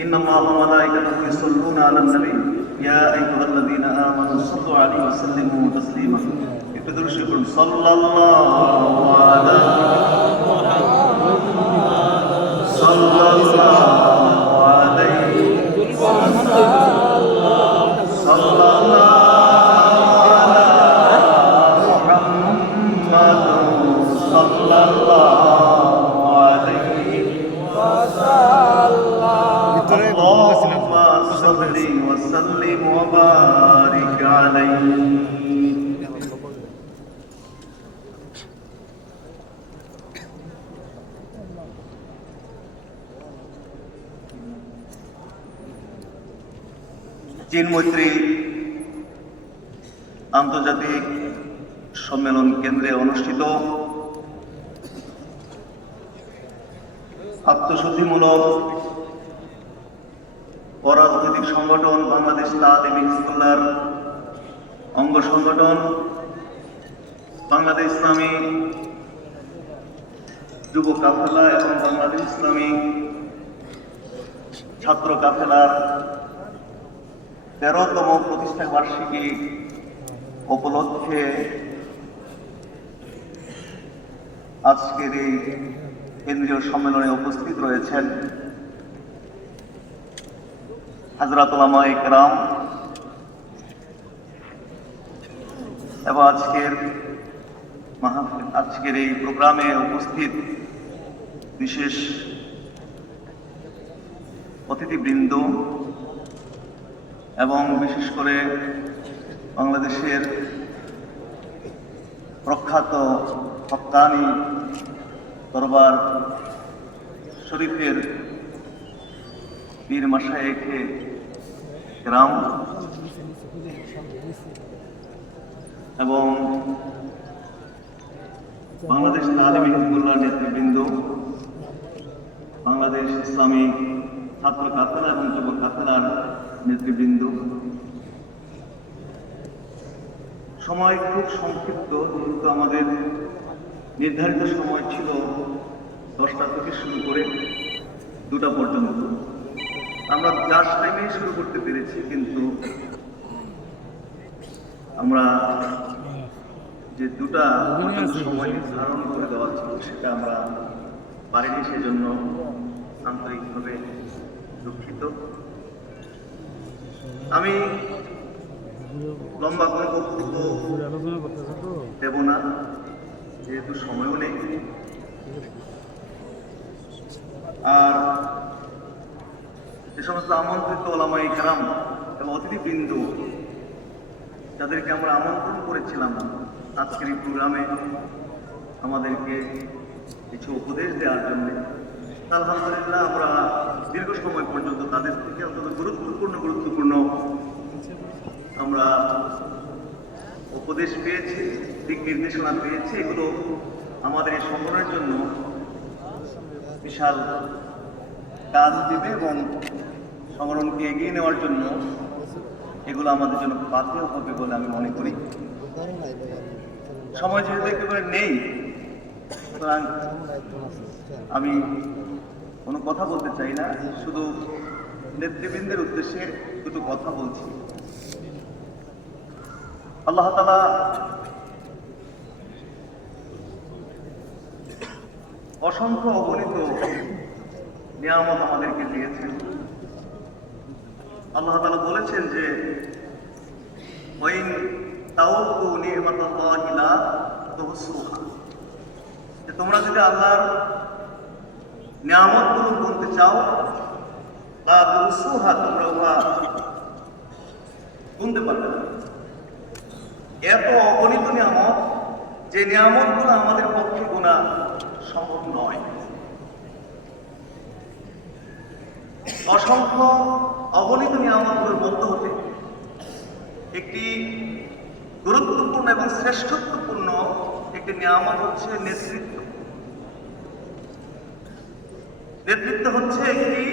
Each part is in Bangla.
إن الله وملائكته يصلون على النبي. يا أيها الذين آمنوا صلوا عليه وسلموا تسليما. يقدر شكر صلى الله على صلى الله عليه صلى الله على محمد صلى الله عليه وسلم. করে চীন মৈত্রী আন্তর্জাতিক সম্মেলন কেন্দ্রে অনুষ্ঠিত আত্মশুদ্ধিমূলক অরাজনৈতিক সংগঠন বাংলাদেশ তালিম হিজবুল্লাহর অঙ্গ সংগঠন, বাংলাদেশ ইসলামী যুব কাফেলা এবং বাংলাদেশ ইসলামী ছাত্র কাফেলার তেরোতম প্রতিষ্ঠা বার্ষিকী উপলক্ষে আজকের এই কেন্দ্রীয় সম্মেলনে উপস্থিত রয়েছেন হাজরাত ওলামা ইকরাম। এবং আজকের আজকের এই প্রোগ্রামে উপস্থিত বিশেষ অতিথিবৃন্দ এবং বিশেষ করে বাংলাদেশের প্রখ্যাত হক্কানি দরবার শরীফের পীর মাসায়েখে গ্রাম এবং বাংলাদেশ তালিম হিজবুল্লাহ নেতৃবৃন্দ, বাংলাদেশ ইসলামী ছাত্র কাফেলা এবং যুব কাফেলার নেতৃবৃন্দ। সময় খুব সংক্ষিপ্ত, যেহেতু আমাদের নির্ধারিত সময় ছিল দশটা থেকে শুরু করে দুটা পর্যন্ত। আমরা জাস্ট টাইমে শুরু করতে পেরেছি, কিন্তু আমরা যে দুটা সময় নির্ধারণ করে দেওয়া ছিল, সেটা আমরা পারিনি, সেজন্য আন্তরিকভাবে দুঃখিত। আমি লম্বা কোনো বক্তব্য দেব না, যেহেতু সময়ও নেই। আর যে সমস্ত আমন্ত্রিত ওলামা ইকরাম এবং অতিথিবৃন্দ যাদেরকে আমরা আমন্ত্রণ করেছিলাম আজকের এই প্রোগ্রামে আমাদেরকে কিছু উপদেশ দেওয়ার জন্য আলহামদুলিল্লাহ আমরা দীর্ঘ সময় পর্যন্ত তাদের থেকে অন্তত গুরুত্বপূর্ণ গুরুত্বপূর্ণ আমরা উপদেশ পেয়েছি, দিক নির্দেশনা পেয়েছি। এগুলো আমাদের এই সংগঠনের জন্য বিশাল কাজ দেবে এবং সংগঠনকে এগিয়ে নেওয়ার জন্য এগুলো আমাদের জন্য পাথেয় হবে বলে আমি মনে করি। সময় যেহেতু একেবারে নেই, সুতরাং আমি কোনো কথা বলতে চাই না, শুধু নেতৃবৃন্দের উদ্দেশ্যে দুটো কথা বলছি। আল্লাহ তালা অসংখ্য অগণিত নিয়ামত আমাদেরকে দিয়েছেন। আল্লাহ তালা বলেছেন যে তোমরা যদি আল্লাহর নিয়ামতগুলো বলতে চাও বা তুহসুহা, তোমরা উহা গুনতে পারবে না। এত অগণিত নিয়ামত, যে নিয়ামতগুলো আমাদের পক্ষে গোনা সম্ভব নয়। অসংখ্য অগণিত নিয়ামতগুলোর মধ্য হতে একটি গুরুত্বপূর্ণ এবং শ্রেষ্ঠত্বপূর্ণ একটি নিয়ামত হচ্ছে নেতৃত্ব। নেতৃত্ব হচ্ছে একটি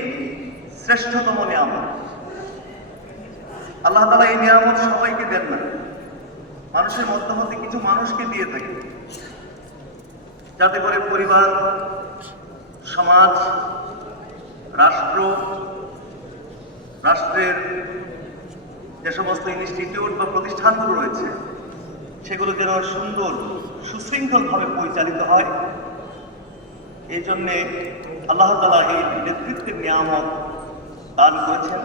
শ্রেষ্ঠতম নিয়ামত। আল্লাহ তালা এই নিয়ামত সবাইকে দেন না। মানুষের মধ্যে কিছু মানুষকে দিয়ে থাকে। যাতে করে পরিবার, সমাজ, রাষ্ট্র রাষ্ট্রের যে সমস্ত ইনস্টিটিউট বা প্রতিষ্ঠানগুলো রয়েছে, সেগুলো যেন সুন্দর, সুশৃঙ্খলভাবে পরিচালিত হয়। এই জন্যে আল্লাহ তালা এই নেতৃত্বের নিয়ামত দান করেছেন।